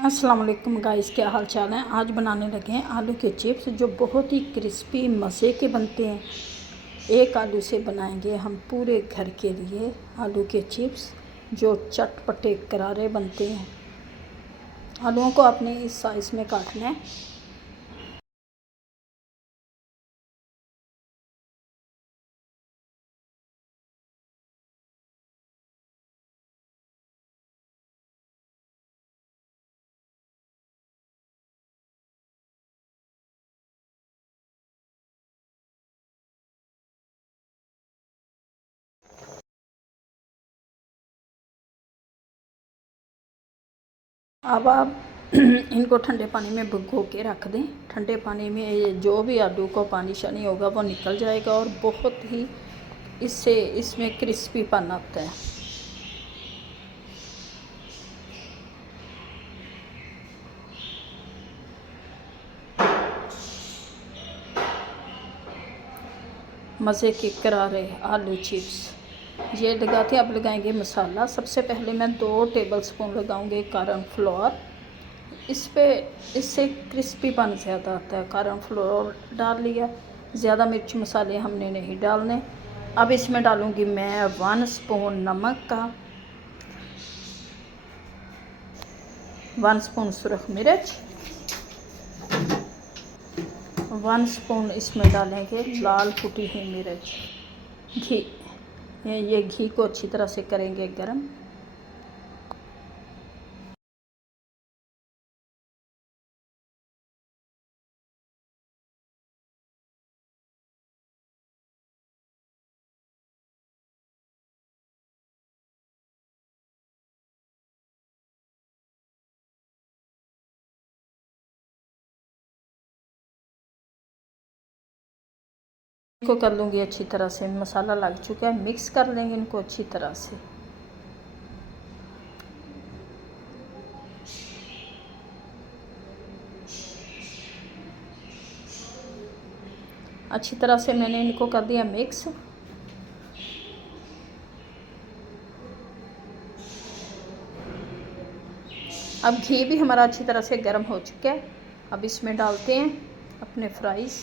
अस्सलाम वालेकुम गाइस, क्या हाल चाल है। आज बनाने लगे हैं आलू के चिप्स जो बहुत ही क्रिस्पी मज़े के बनते हैं। एक आलू से बनाएंगे हम पूरे घर के लिए आलू के चिप्स जो चटपटे करारे बनते हैं। आलूओं को आपने इस साइज़ में काटना है। अब आप इनको ठंडे पानी में भिगो के रख दें। ठंडे पानी में जो भी आलू को पानी शानी होगा वो निकल जाएगा और बहुत ही इसमें क्रिस्पीपन आता है। मज़े के करारे आलू चिप्स ये लगाते अब लगाएंगे मसाला। सबसे पहले मैं 2 टेबलस्पून लगाऊंगी कॉर्न फ्लोर। इससे क्रिस्पीपन ज़्यादा आता है। कॉर्न फ्लोर डाल लिया। ज़्यादा मिर्च मसाले हमने नहीं डालने। अब इसमें डालूंगी मैं 1 स्पून नमक का, 1 स्पून सुरख मिर्च, 1 स्पून इसमें डालेंगे लाल कुटी हुई मिर्च। घी, ये घी को अच्छी तरह से करेंगे गरम। इनको कर लूँगी अच्छी तरह से। मसाला लग चुका है, मिक्स कर लेंगे इनको अच्छी तरह से। अच्छी तरह से मैंने इनको कर दिया मिक्स। अब घी भी हमारा अच्छी तरह से गर्म हो चुका है। अब इसमें डालते हैं अपने फ्राइज़।